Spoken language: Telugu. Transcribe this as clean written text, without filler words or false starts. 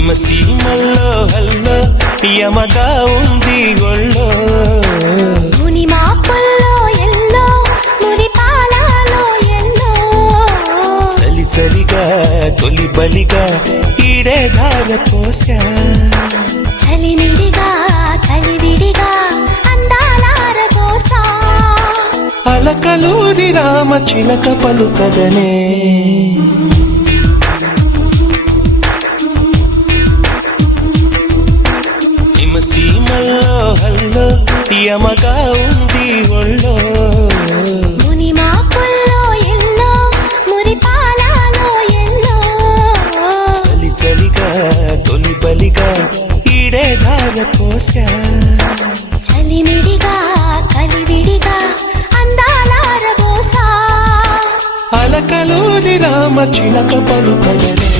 సీమల్లో హల్లో యమగా ఉంది ఒళ్ళో ముని మాపుల్లో ఎల్లో మురి పాలలో ఎల్లో చలి చలిగా తొలి బలిగా ఈడే ధార పోసా చలిమిడిగా కలివిడిగా అందాలార పోసా అలకలూరి రామ చిలక పలుకగనే సీమల్లో హల్లో యమగా ఉంది ఒళ్ళో ముని మాపుల్లో ఎల్లో మురి పాలలో ఎల్లో చలి చలిగా తొలి బలిగా ఈడే ధార పోసా చలిమిడిగా కలివిడిగా అందాలార పోసా అలకలూరి రామ చిలక పలుకగనే